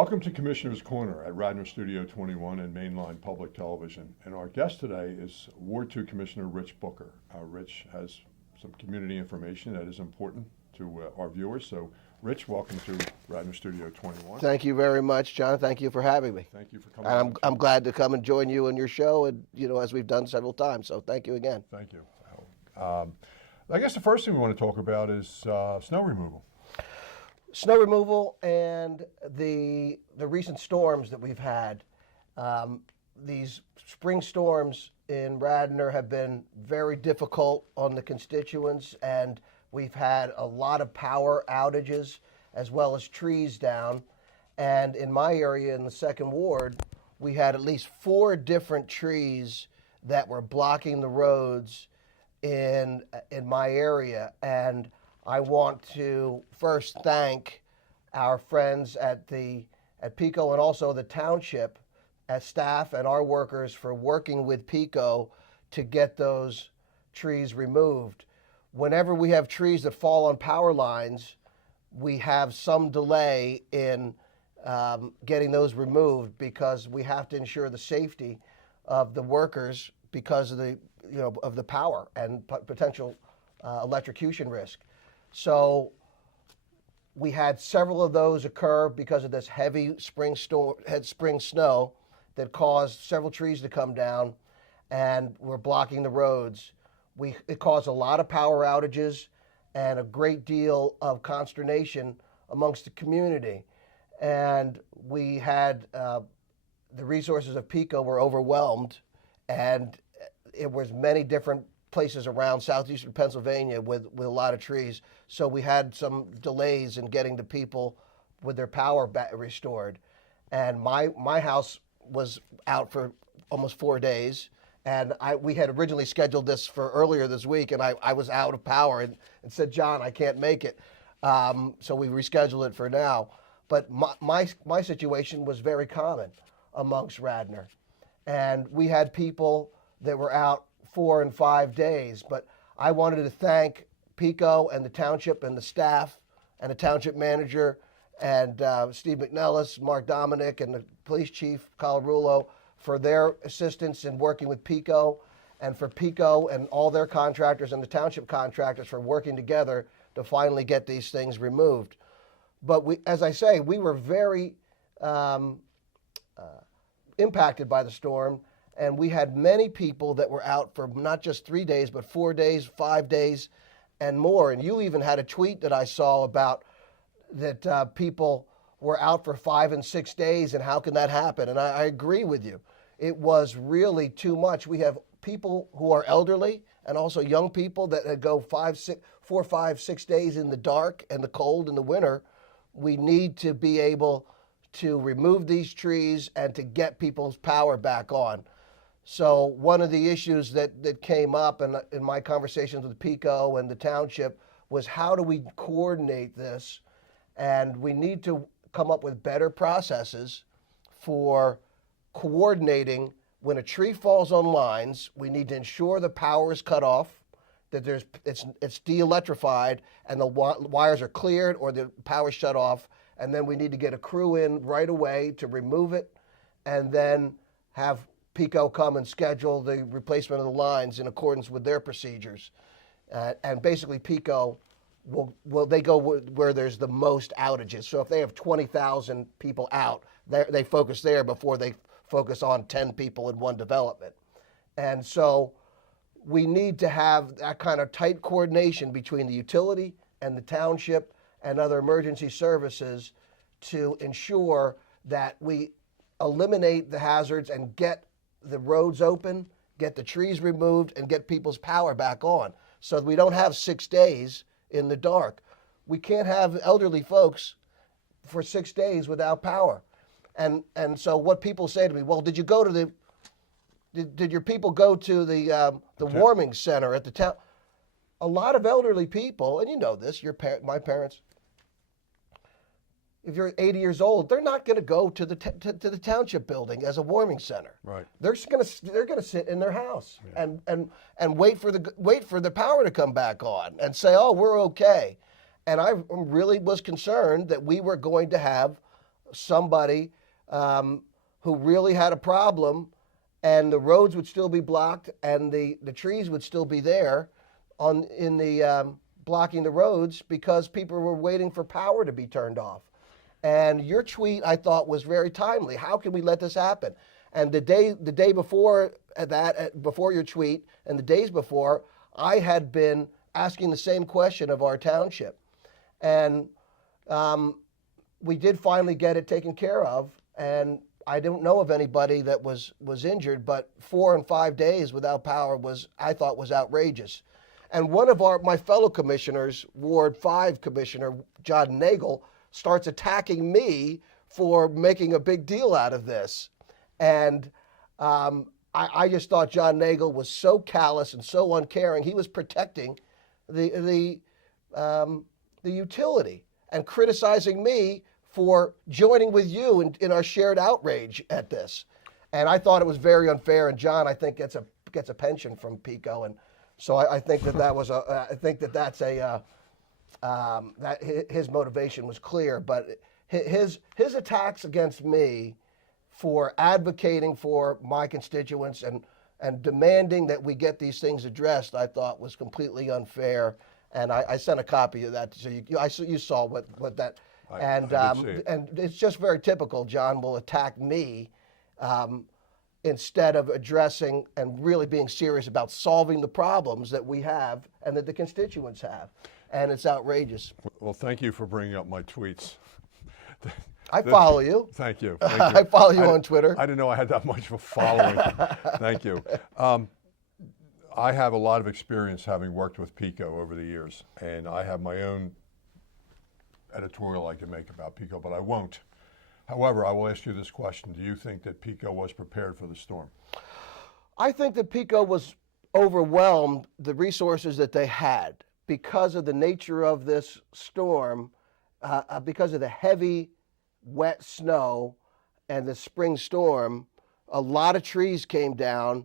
Welcome to Commissioner's Corner at Radnor Studio 21 and Mainline Public Television. And our guest today is Ward 2 Commissioner Rich Booker. Rich has some community information that is important to our viewers. So, Rich, welcome to Radnor Studio 21. Thank you very much, John. Thank you for having me. Thank you for coming. I'm glad to come and join you in your show, and as we've done several times. So thank you again. Thank you. I guess the first thing we want to talk about is snow removal. Snow removal and the recent storms that we've had. These spring storms in Radnor have been very difficult on the constituents, and we've had a lot of power outages as well as trees down. And in my area, in the second ward, we had at least 4 different trees that were blocking the roads in my area. And I want to first thank our friends at PECO and also the township, as staff and our workers, for working with PECO to get those trees removed. Whenever we have trees that fall on power lines, we have some delay in getting those removed because we have to ensure the safety of the workers because of the power and potential electrocution risk. So we had several of those occur because of this heavy spring snow that caused several trees to come down and were blocking the roads. It caused a lot of power outages and a great deal of consternation amongst the community. And we had the resources of PECO were overwhelmed, and it was many different places around southeastern Pennsylvania with a lot of trees. So we had some delays in getting the people with their power restored. And my house was out for almost 4 days. And we had originally scheduled this for earlier this week, and I was out of power and said, John, I can't make it. So we rescheduled it for now. But my situation was very common amongst Radnor. And we had people that were out 4 and 5 days. But I wanted to thank PECO and the township and the staff and the township manager and Steve McNellis, Mark Dominic, and the police chief, Kyle Rulo, for their assistance in working with PECO, and for PECO and all their contractors and the township contractors for working together to finally get these things removed. But as I say, we were very impacted by the storm, and we had many people that were out for not just 3 days, but 4 days, 5 days, and more. And you even had a tweet that I saw about that people were out for 5 and 6 days, and how can that happen? And I agree with you. It was really too much. We have people who are elderly and also young people that go 4, 5, 6 days in the dark and the cold in the winter. We need to be able to remove these trees and to get people's power back on. So one of the issues that came up in my conversations with PECO and the township was, how do we coordinate this? And we need to come up with better processes for coordinating when a tree falls on lines. We need to ensure the power is cut off, that it's de-electrified and the wires are cleared or the power shut off, and then we need to get a crew in right away to remove it, and then have PECO come and schedule the replacement of the lines in accordance with their procedures. And basically PECO they go where there's the most outages. So if they have 20,000 people out, they focus there before they focus on 10 people in one development. And so we need to have that kind of tight coordination between the utility and the township and other emergency services to ensure that we eliminate the hazards and get the roads open, get the trees removed, and get people's power back on, so that we don't have 6 days in the dark. We can't have elderly folks for 6 days without power. And so what people say to me, well, did you go to did your people go to the warming center at the town? A lot of elderly people, and you know this, my parents, if you're 80 years old, they're not going to go to the township building as a warming center. Right. They're going to sit in their house and wait for the power to come back on and say, oh, we're okay. And I really was concerned that we were going to have somebody who really had a problem, and the roads would still be blocked, and the trees would still be there blocking the roads because people were waiting for power to be turned off. And your tweet, I thought, was very timely. How can we let this happen? And the day before that, before your tweet, and the days before, I had been asking the same question of our township. And we did finally get it taken care of. And I don't know of anybody that was injured, but 4 and 5 days without power I thought was outrageous. And one of my fellow commissioners, Ward 5 Commissioner John Nagel, starts attacking me for making a big deal out of this. And I just thought John Nagel was so callous and so uncaring. He was protecting the utility and criticizing me for joining with you in our shared outrage at this. And I thought it was very unfair. And John, I think, gets a pension from PICO, and so I think that his motivation was clear. But his attacks against me for advocating for my constituents and demanding that we get these things addressed, I thought was completely unfair. And I sent a copy of that, so you saw what that. I did see it. And it's just very typical. John will attack me instead of addressing and really being serious about solving the problems that we have and that the constituents have. And it's outrageous. Well, thank you for bringing up my tweets. I follow you. Thank you. Thank you. I follow you on Twitter. I didn't know I had that much of a following. Thank you. I have a lot of experience having worked with PICO over the years, and I have my own editorial I can make about PICO, but I won't. However, I will ask you this question. Do you think that PICO was prepared for the storm? I think that PICO was overwhelmed, the resources that they had, because of the nature of this storm, because of the heavy, wet snow and the spring storm. A lot of trees came down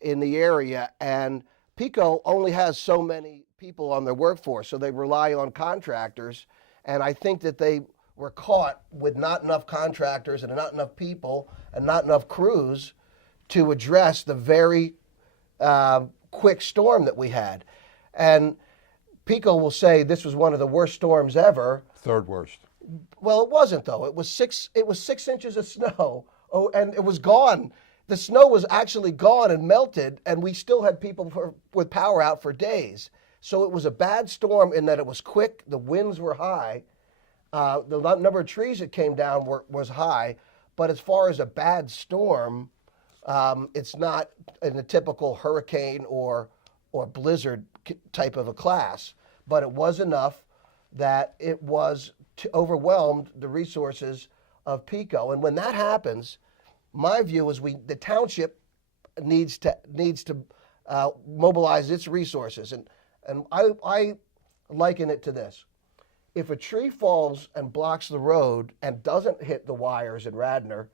in the area, and PICO only has so many people on their workforce, so they rely on contractors. And I think that they were caught with not enough contractors and not enough people and not enough crews to address the very quick storm that we had. And PICO will say this was one of the worst storms ever. Third worst. Well, it wasn't, though. It was 6 inches of snow. Oh, and it was gone. The snow was actually gone and melted, and we still had people with power out for days. So it was a bad storm in that it was quick, the winds were high, the number of trees that came down was high, but as far as a bad storm, it's not in a typical hurricane or blizzard type of a class, but it was enough that it was overwhelmed the resources of PICO. And when that happens, my view is the township needs to mobilize its resources. And I liken it to this. If a tree falls and blocks the road and doesn't hit the wires in Radnor,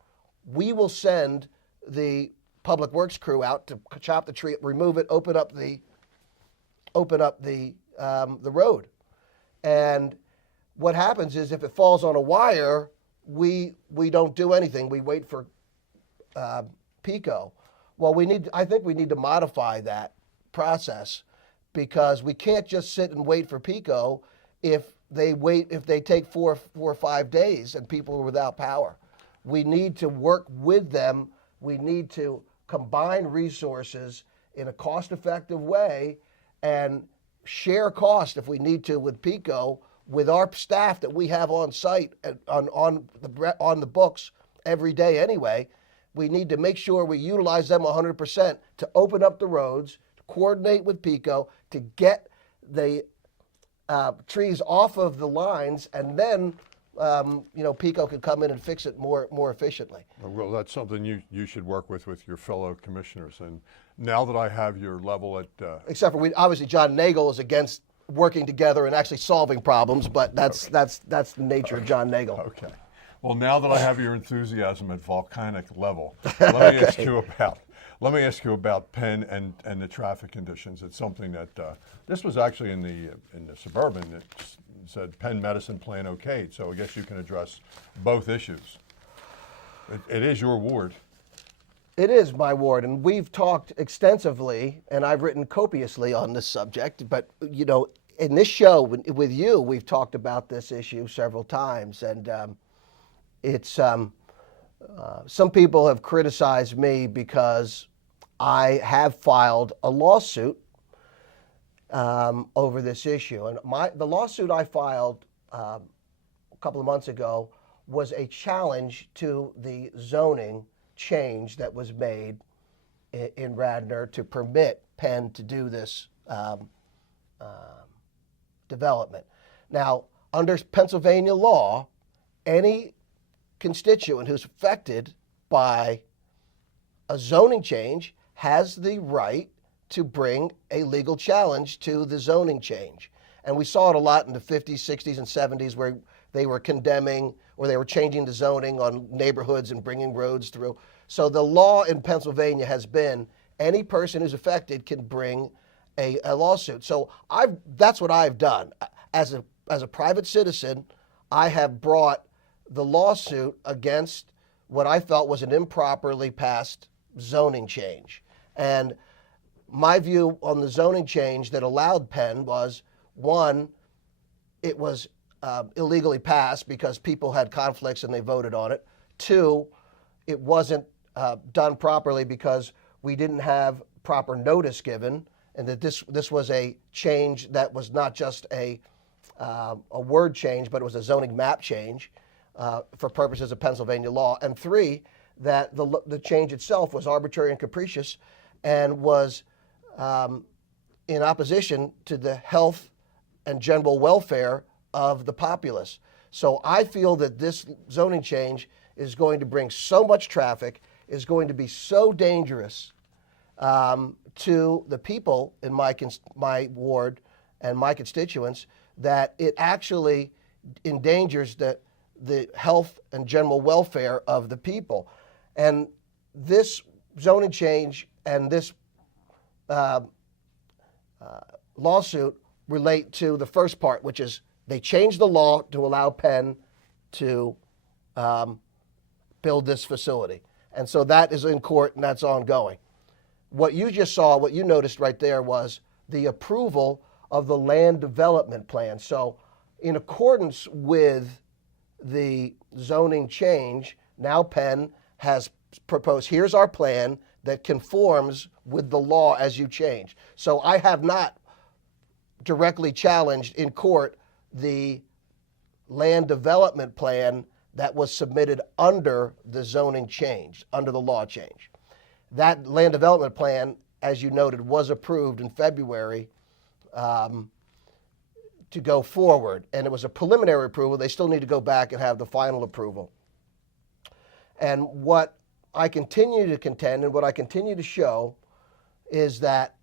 we will send the public works crew out to chop the tree, remove it, open up the road. And what happens is if it falls on a wire, we don't do anything. We wait for PICO. Well, I think we need to modify that process, because we can't just sit and wait for PICO if they take 4 or 5 days and people are without power. We need to work with them. We need to combine resources in a cost-effective way and share cost if we need to with PICO, with our staff that we have on site and on the books every day anyway. We need to make sure we utilize them 100% to open up the roads, to coordinate with PICO, to get the trees off of the lines, and then PICO can come in and fix it more efficiently. Well, that's something you should work with your fellow commissioners. And now that I have your level at... Except for obviously John Nagel is against working together and actually solving problems, but that's the nature of John Nagel. Okay. Well, now that I have your enthusiasm at volcanic level, let me ask you about Penn and the traffic conditions. It's something that this was actually in the suburban said Penn Medicine Plan okayed. So I guess you can address both issues. It is your ward. It is my ward, and we've talked extensively, and I've written copiously on this subject. But, you know, in this show with you, we've talked about this issue several times, and some people have criticized me because I have filed a lawsuit over this issue. And the lawsuit I filed a couple of months ago was a challenge to the zoning change that was made in Radnor to permit Penn to do this development. Now, under Pennsylvania law, any constituent who's affected by a zoning change has the right to bring a legal challenge to the zoning change. And we saw it a lot in the 50s, 60s, and 70s where they were condemning or they were changing the zoning on neighborhoods and bringing roads through. So the law in Pennsylvania has been any person who's affected can bring a lawsuit. So that's what I've done. As a private citizen, I have brought the lawsuit against what I felt was an improperly passed zoning change. And my view on the zoning change that allowed Penn was, one, it was illegally passed because people had conflicts and they voted on it. Two, it wasn't done properly because we didn't have proper notice given, and that this was a change that was not just a word change, but it was a zoning map change for purposes of Pennsylvania law. And three, that the change itself was arbitrary and capricious and was in opposition to the health and general welfare of the populace. So I feel that this zoning change is going to bring so much traffic, is going to be so dangerous to the people in my ward and my constituents that it actually endangers the health and general welfare of the people. And this zoning change and this lawsuit relate to the first part, which is they changed the law to allow Penn to build this facility. And so that is in court and that's ongoing. What you just saw, what you noticed right there was the approval of the land development plan. So in accordance with the zoning change, now Penn has proposed, here's our plan that conforms with the law as you change. So I have not directly challenged in court the land development plan that was submitted under the zoning change, under the law change. That land development plan, as you noted, was approved in February to go forward. And it was a preliminary approval. They still need to go back and have the final approval. And what I continue to contend and what I continue to show is that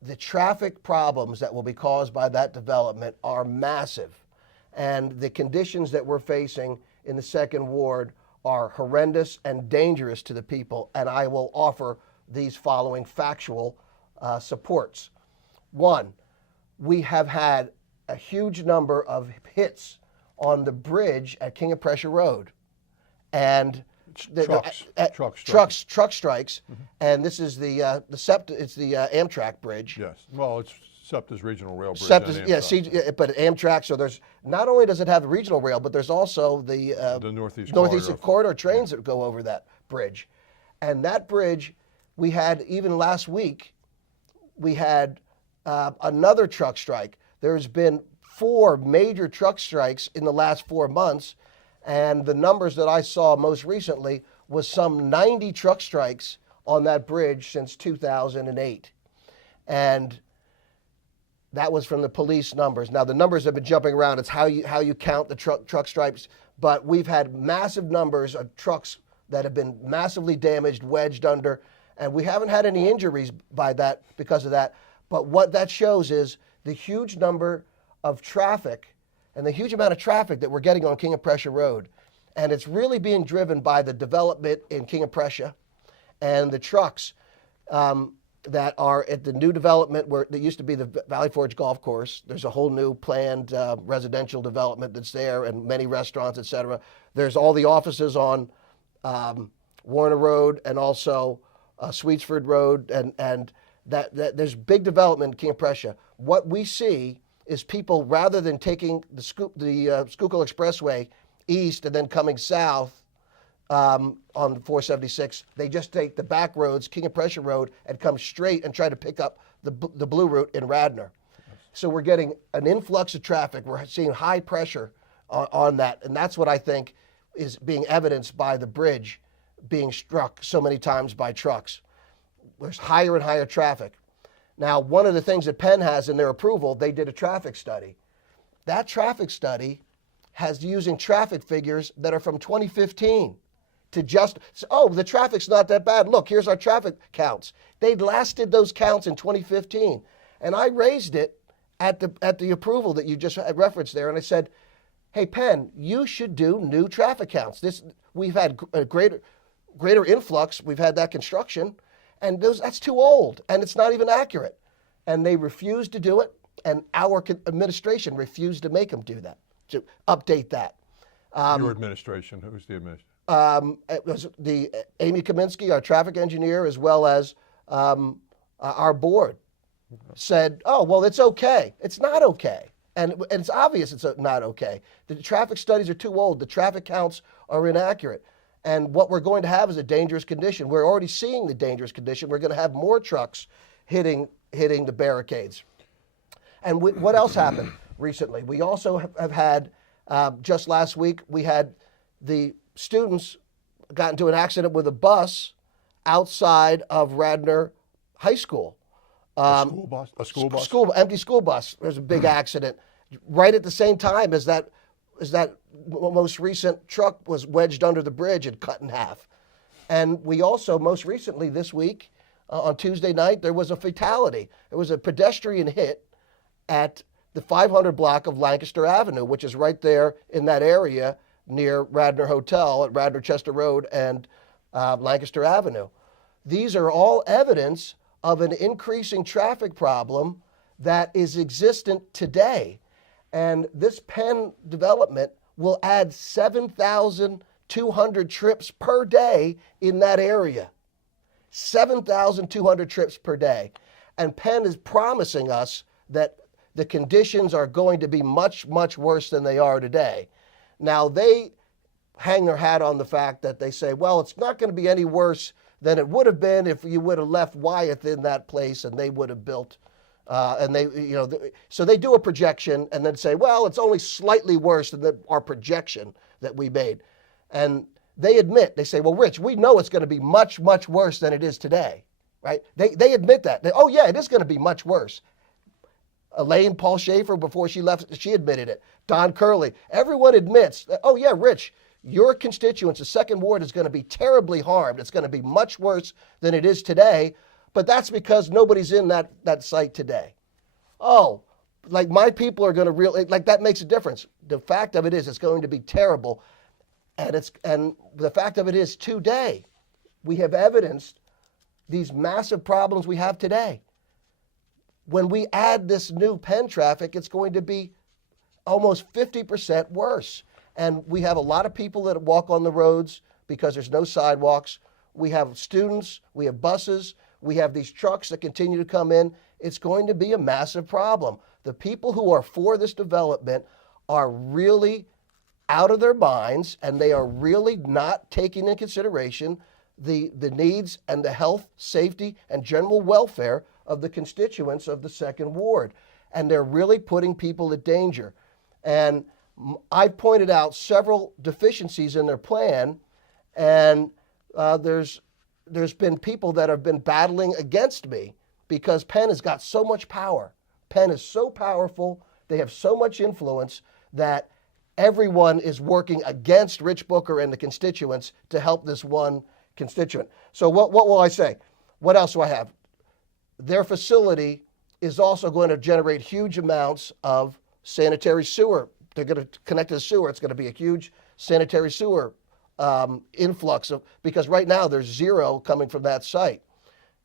the traffic problems that will be caused by that development are massive. And the conditions that we're facing in the second ward are horrendous and dangerous to the people. And I will offer these following factual supports. One, we have had a huge number of hits on the bridge at King of Prussia Road. And truck strikes, and this is the SEPTA. It's the Amtrak bridge. Yes, well, it's SEPTA's regional rail bridge. SEPTA's, yeah, but Amtrak. So there's not only does it have the regional rail, but there's also the Northeast corridor trains that go over that bridge, and that bridge we had even last week. We had another truck strike. There's been 4 major truck strikes in the last 4 months. And the numbers that I saw most recently was some 90 truck strikes on that bridge since 2008. And that was from the police numbers. Now, the numbers have been jumping around. It's how you count the truck strikes. But we've had massive numbers of trucks that have been massively damaged, wedged under. And we haven't had any injuries because of that. But what that shows is the huge number of traffic and the huge amount of traffic that we're getting on King of Prussia Road. And it's really being driven by the development in King of Prussia and the trucks. that are at the new development where there used to be the Valley Forge Golf Course. There's a whole new planned residential development that's there, and many restaurants, et cetera. There's all the offices on Warner Road and also Sweetsford Road, and that there's big development in King of Prussia. What we see is people, rather than taking the Schuylkill Expressway east and then coming south on 476, they just take the back roads, King of Prussia Road, and come straight and try to pick up the blue route in Radnor. So we're getting an influx of traffic. We're seeing high pressure on that, and that's what I think is being evidenced by the bridge being struck so many times by trucks. There's higher and higher traffic. Now, one of the things that Penn has in their approval, they did a traffic study. That traffic study has using traffic figures that are from 2015 to just, oh, the traffic's not that bad. Look, here's our traffic counts. They last did those counts in 2015. And I raised it at the approval that you just referenced there, and I said, hey, Penn, you should do new traffic counts. We've had a greater influx. We've had that construction, and that's too old, and it's not even accurate. And they refused to do it, and our administration refused to make them do that, to update that. Your administration, who's the administration? It was the Amy Kaminsky, our traffic engineer, as well as our board, said, oh, well, it's okay. It's not okay. And it's obvious it's not okay. The traffic studies are too old. The traffic counts are inaccurate. And what we're going to have is a dangerous condition. We're already seeing the dangerous condition. We're going to have more trucks hitting the barricades. And what else happened recently? We also have had, just last week, we had the students got into an accident with a bus outside of Radnor High School. A school bus? Empty school bus. There's a big accident right at the same time as that most recent truck was wedged under the bridge and cut in half. And we also, most recently this week, on Tuesday night, there was a fatality. There was a pedestrian hit at the 500 block of Lancaster Avenue, which is right there in that area near Radnor Hotel at Radnor Chester Road and Lancaster Avenue. These are all evidence of an increasing traffic problem that is existent today. And this Penn development will add 7,200 trips per day in that area. 7,200 trips per day. And Penn is promising us that the conditions are going to be much, much worse than they are today. Now, they hang their hat on the fact that they say, well, it's not going to be any worse than it would have been if you would have left Wyeth in that place and they would have built, so they do a projection and then say, well, it's only slightly worse than our projection that we made. And they admit, they say, well, Rich, we know it's going to be much, much worse than it is today, right? They admit that. Oh, yeah, it is going to be much worse. Elaine Paul Schaefer, before she left, she admitted it. Don Curley, everyone admits that, oh, yeah, Rich, your constituents, the second ward, is going to be terribly harmed. It's going to be much worse than it is today, but that's because nobody's in that site today. Oh, like my people are going to really, like that makes a difference. The fact of it is it's going to be terrible, and the fact of it is today we have evidenced these massive problems we have today. When we add this new Penn traffic, it's going to be almost 50% worse. And we have a lot of people that walk on the roads because there's no sidewalks. We have students, we have buses, we have these trucks that continue to come in. It's going to be a massive problem. The people who are for this development are really out of their minds, and they are really not taking into consideration the needs and the health, safety, and general welfare of the constituents of the second ward. And they're really putting people at danger. And I've pointed out several deficiencies in their plan, and there's been people that have been battling against me because Penn has got so much power. Penn is so powerful, they have so much influence that everyone is working against Rich Booker and the constituents to help this one constituent. So what will I say? What else do I have? Their facility is also going to generate huge amounts of sanitary sewer. They're going to connect to the sewer. It's going to be a huge sanitary sewer influx because right now there's zero coming from that site.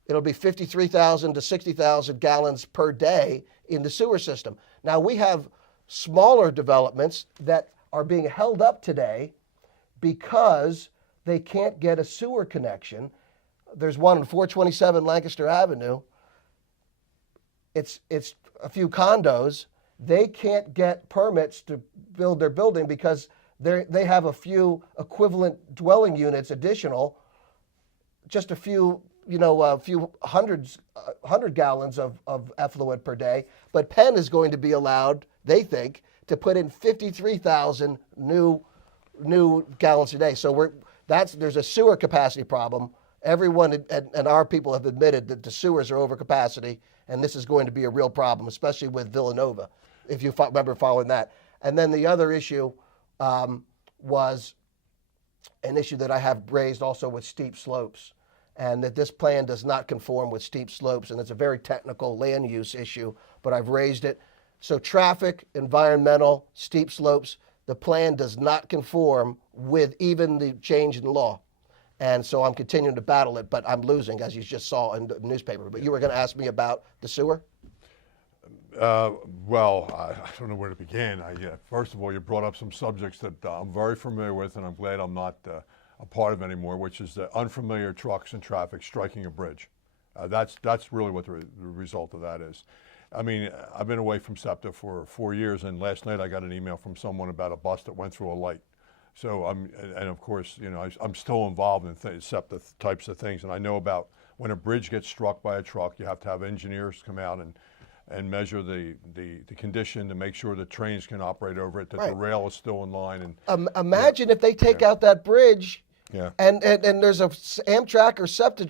it'll be 53,000 to 60,000 gallons per day in the sewer system. Now, we have smaller developments that are being held up today because they can't get a sewer connection. There's one on 427 Lancaster Avenue. It's a few condos. They can't get permits to build their building because they have a few equivalent dwelling units additional, just a few, a few hundred gallons of effluent per day. But Penn is going to be allowed, they think, to put in 53,000 new gallons a day. So there's a sewer capacity problem. Everyone and our people have admitted that the sewers are over capacity, and this is going to be a real problem, especially with Villanova, if you remember following that. And then the other issue was an issue that I have raised also with steep slopes, and that this plan does not conform with steep slopes, and it's a very technical land use issue, but I've raised it. So traffic, environmental, steep slopes, the plan does not conform with even the change in law. And so I'm continuing to battle it, but I'm losing, as you just saw in the newspaper. But you were going to ask me about the sewer? Well, I don't know where to begin. First of all, you brought up some subjects that I'm very familiar with, and I'm glad I'm not a part of anymore, which is the unfamiliar trucks and traffic striking a bridge. That's really what the result of that is. I mean, I've been away from SEPTA for 4 years, and last night I got an email from someone about a bus that went through a light. So and of course, I'm still involved in SEPTA types of things, and I know about when a bridge gets struck by a truck, you have to have engineers come out and measure the condition to make sure the trains can operate over it, that Right. the rail is still in line. And Imagine if they take out that bridge, yeah, and there's a Amtrak or SEPTA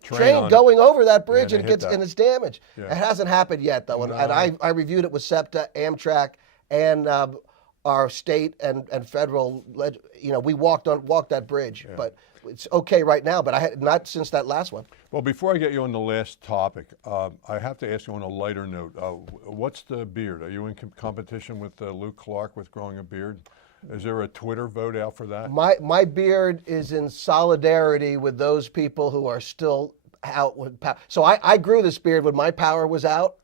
Train train on going over that bridge, Yeah, and they hit that. it's damaged. Yeah. It hasn't happened yet, though, and No. I reviewed it with SEPTA, Amtrak, and our state and federal. We walked that bridge, but it's okay right now. But I had not since that last one. Well, before I get you on the last topic, I have to ask you on a lighter note. What's the beard? Are you in competition with Luke Clark with growing a beard? Is there a Twitter vote out for that? My beard is in solidarity with those people who are still out with power. So I grew this beard when my power was out.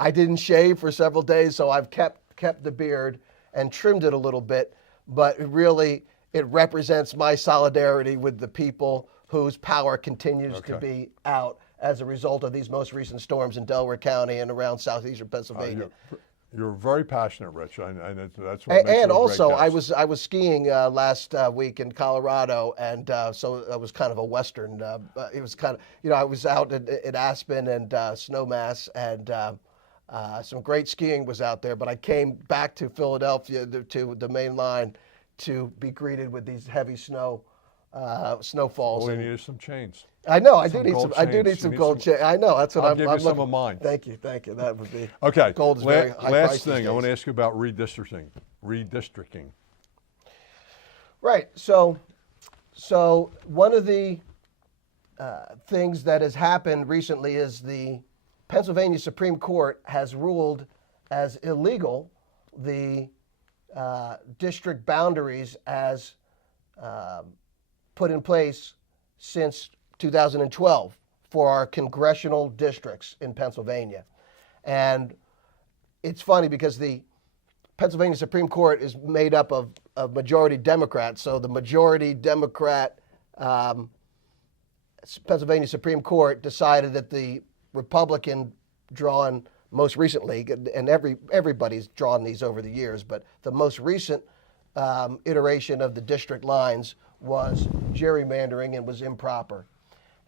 I didn't shave for several days, so I've kept the beard and trimmed it a little bit. But it represents my solidarity with the people whose power continues to be out as a result of these most recent storms in Delaware County and around southeastern Pennsylvania. You're very passionate, Rich, and that's what makes you And a also, great guest. I was skiing last week in Colorado, and so it was kind of a western. It was kind of, I was out at Aspen and Snowmass, and some great skiing was out there. But I came back to Philadelphia to the main line to be greeted with these heavy snowfalls. All you need is some chains. I know. I do Some need gold some. I do chains. need You some need gold some- chains. I know. That's what I'll I'm. give you I'm some looking- of mine. Thank you. That would be. Okay. Gold is very high Last price these thing, I want to days. ask you about redistricting. Right. So one of the things that has happened recently is the Pennsylvania Supreme Court has ruled as illegal the district boundaries as put in place since 2012 for our congressional districts in Pennsylvania. And it's funny because the Pennsylvania Supreme Court is made up of majority Democrats. So the majority Democrat Pennsylvania Supreme Court decided that the Republican drawn most recently, and everybody's drawn these over the years, but the most recent iteration of the district lines was gerrymandering and was improper.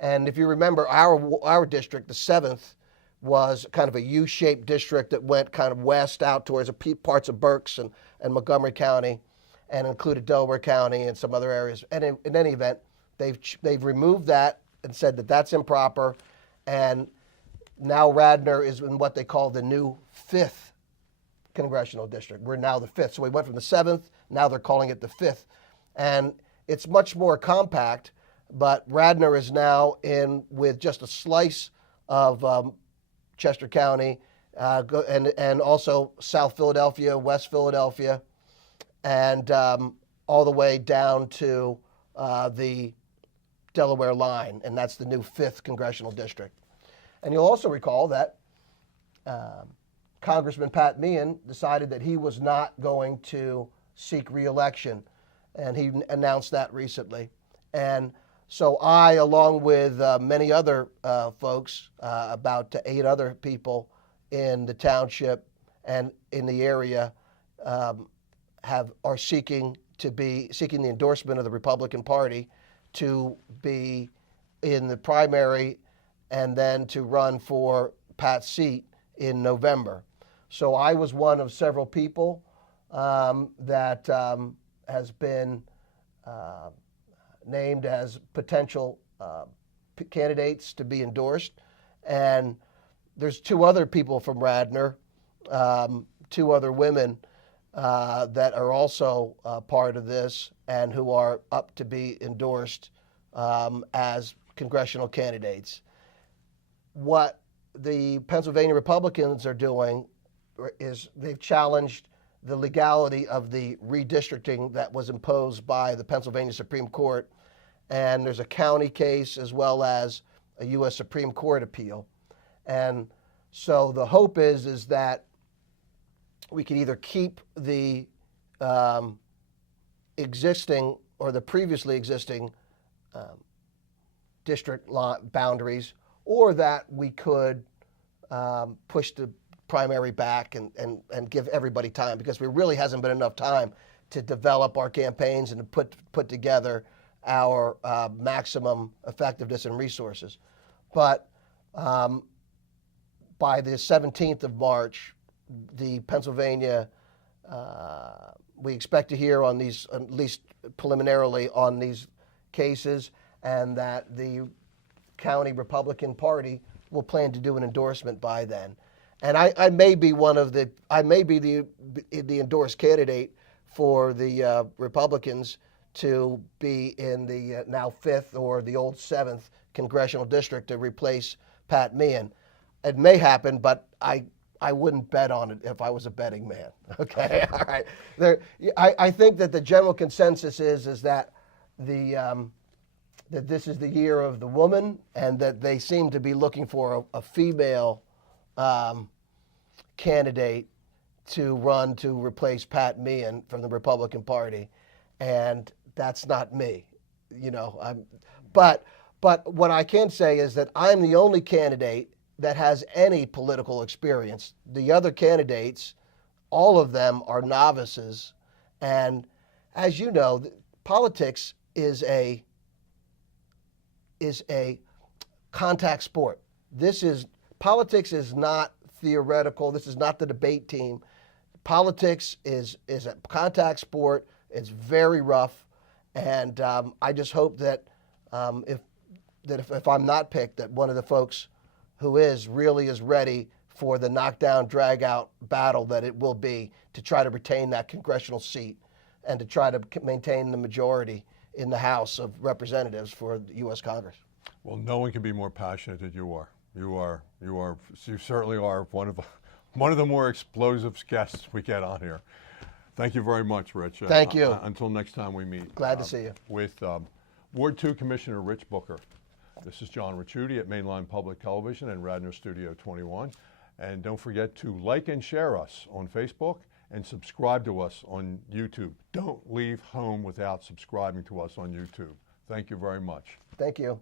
And if you remember, our district, the 7th, was kind of a U-shaped district that went kind of west out towards parts of Berks and Montgomery County, and included Delaware County and some other areas. And in any event, they've removed that and said that that's improper. And now Radnor is in what they call the new 5th congressional district. We're now the 5th. So we went from the 7th, now they're calling it the 5th. And it's much more compact, but Radnor is now in with just a slice of Chester County, and also South Philadelphia, West Philadelphia, and all the way down to the Delaware line, and that's the new 5th congressional district. And you'll also recall that Congressman Pat Meehan decided that he was not going to seek re-election, and he announced that recently. And so I, along with many other folks, about 8 other people in the township and in the area, are seeking the endorsement of the Republican Party to be in the primary and then to run for Pat's seat in November. So I was one of several people that has been named as potential candidates to be endorsed. And there's 2 other people from Radnor, 2 other women that are also part of this and who are up to be endorsed as congressional candidates. What the Pennsylvania Republicans are doing is they've challenged the legality of the redistricting that was imposed by the Pennsylvania Supreme Court. And there's a county case as well as a U.S. Supreme Court appeal. And so the hope is that we can either keep the existing or the previously existing district boundaries, or that we could push the primary back and give everybody time, because there really hasn't been enough time to develop our campaigns and to put together our maximum effectiveness and resources. But by the 17th of March, the Pennsylvania, we expect to hear on these, at least preliminarily, on these cases, and that the county Republican Party will plan to do an endorsement by then. And I may be the endorsed candidate for the Republicans to be in the now 5th or the old 7th congressional district to replace Pat Meehan. It may happen, but I wouldn't bet on it if I was a betting man. Okay, all right. I think that the general consensus is that that this is the year of the woman, and that they seem to be looking for a female candidate to run to replace Pat Meehan from the Republican Party, and that's not me, But what I can say is that I'm the only candidate that has any political experience. The other candidates, all of them are novices, and as you know, politics is a contact sport. Politics is not theoretical. This is not the debate team. Politics is a contact sport. It's very rough, and I just hope that if I'm not picked, that one of the folks who really is ready for the knockdown, drag-out battle that it will be to try to retain that congressional seat and to try to maintain the majority in the House of Representatives for the U.S. Congress. Well, no one can be more passionate than you are. You certainly are one of the more explosive guests we get on here. Thank you very much, Rich. Thank you. Until next time we meet. Glad to see you. With Ward 2 Commissioner Rich Booker. This is John Ricciuti at Mainline Public Television and Radnor Studio 21. And don't forget to like and share us on Facebook and subscribe to us on YouTube. Don't leave home without subscribing to us on YouTube. Thank you very much. Thank you.